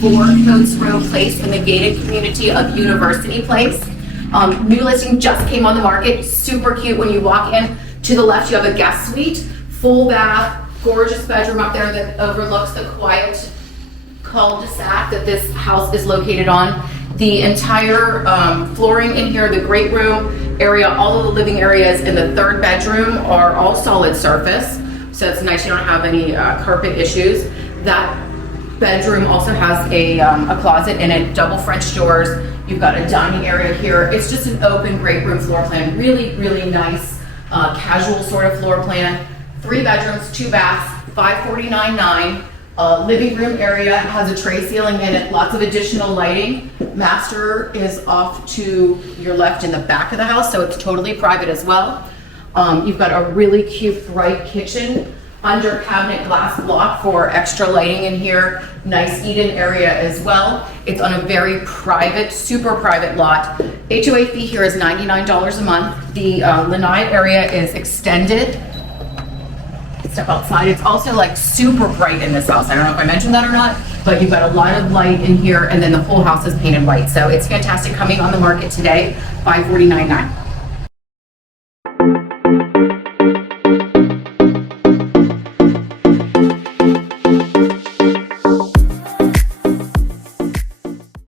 4 Coates Road Place in the gated community of University Place. New listing just came on the market, super cute. When you walk in, to the left you have a guest suite, full bath, gorgeous bedroom up there that overlooks the quiet cul-de-sac that this house is located on. The entire flooring in here, the great room area, all of the living areas in the 3rd bedroom are all solid surface. So it's nice, you don't have any carpet issues. That bedroom also has a closet in it, double French doors. You've got a dining area here. It's just an open great room floor plan. Really, really nice, casual sort of floor plan. 3 bedrooms, 2 baths, $549,900. Living room area has a tray ceiling in it, lots of additional lighting. Master is off to your left in the back of the house, so it's totally private as well. You've got a really cute bright kitchen, under cabinet glass block for extra lighting in here. Nice eat-in area as well. It's on a very private, super private lot. HOA fee here is $99 a month. The lanai area is extended. Step outside. It's also like super bright in this house. I don't know if I mentioned that or not, but you've got a lot of light in here, and then the whole house is painted white. So it's fantastic, coming on the market today, $549,900.